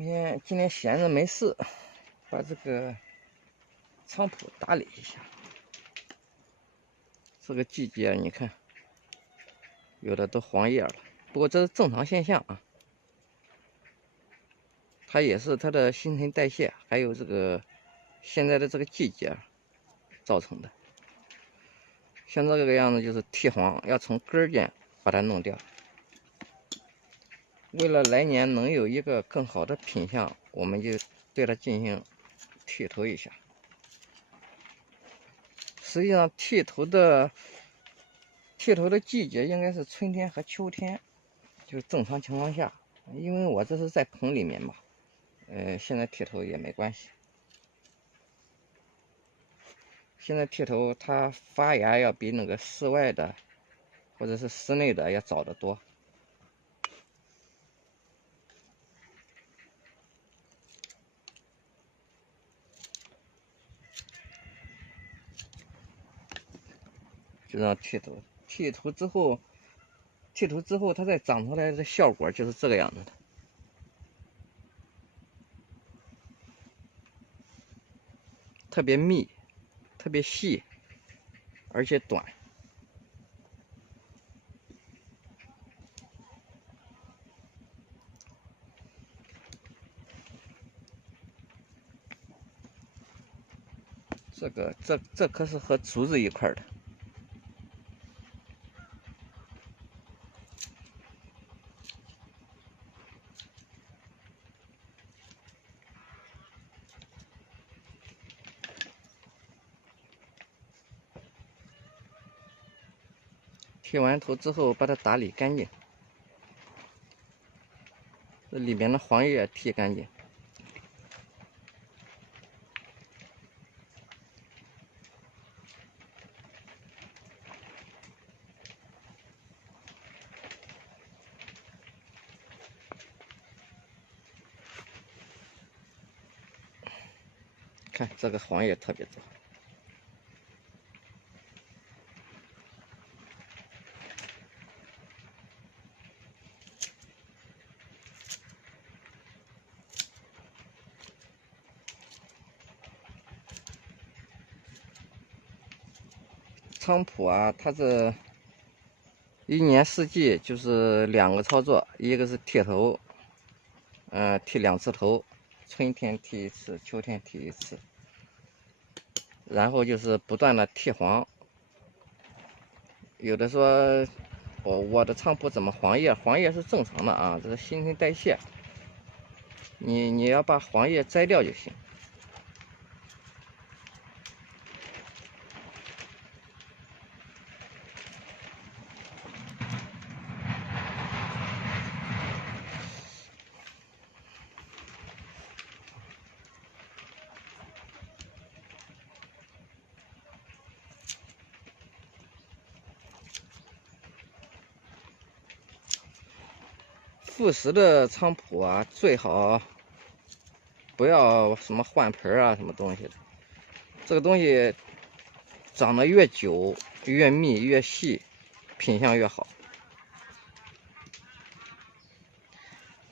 今天闲着没事，把这个菖蒲打理一下。这个季节你看，有的都黄叶了，不过这是正常现象啊。它也是它的新陈代谢，还有这个现在的这个季节造成的。像这个样子就是剃黄，要从根间把它弄掉。为了来年能有一个更好的品相，我们就对它进行剃头一下。实际上剃头的季节应该是春天和秋天，就正常情况下。因为我这是在棚里面嘛，现在剃头也没关系。现在剃头它发芽要比那个室外的或者是室内的要早得多。就这样剃头，剃头之后它再长出来的效果就是这个样子的。特别密，特别细，而且短。这可是和竹子一块的。剃完头之后，把它打理干净，这里面的黄叶剃干净。看这个黄叶特别多。菖蒲啊，它这一年四季就是2个操作，一个是剃头，剃2次头，春天剃1次，秋天剃1次，然后就是不断的剃黄。有的说我的菖蒲怎么黄叶？黄叶是正常的啊，这是新陈代谢。你要把黄叶摘掉就行。复食的菖蒲啊，最好不要什么换盆啊，什么东西的。这个东西长得越久、越密、越细，品相越好。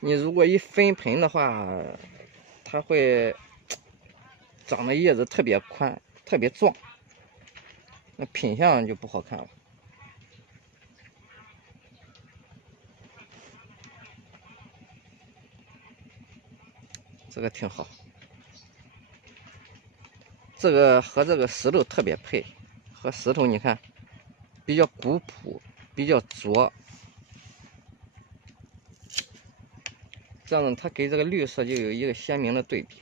你如果一分盆的话，它会长的叶子特别宽、特别壮，那品相就不好看了。这个挺好，这个和这个石头特别配，和石头你看比较古朴，比较拙，这样子它给这个绿色就有一个鲜明的对比。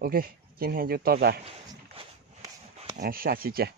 OK， 今天就到这儿，下期见。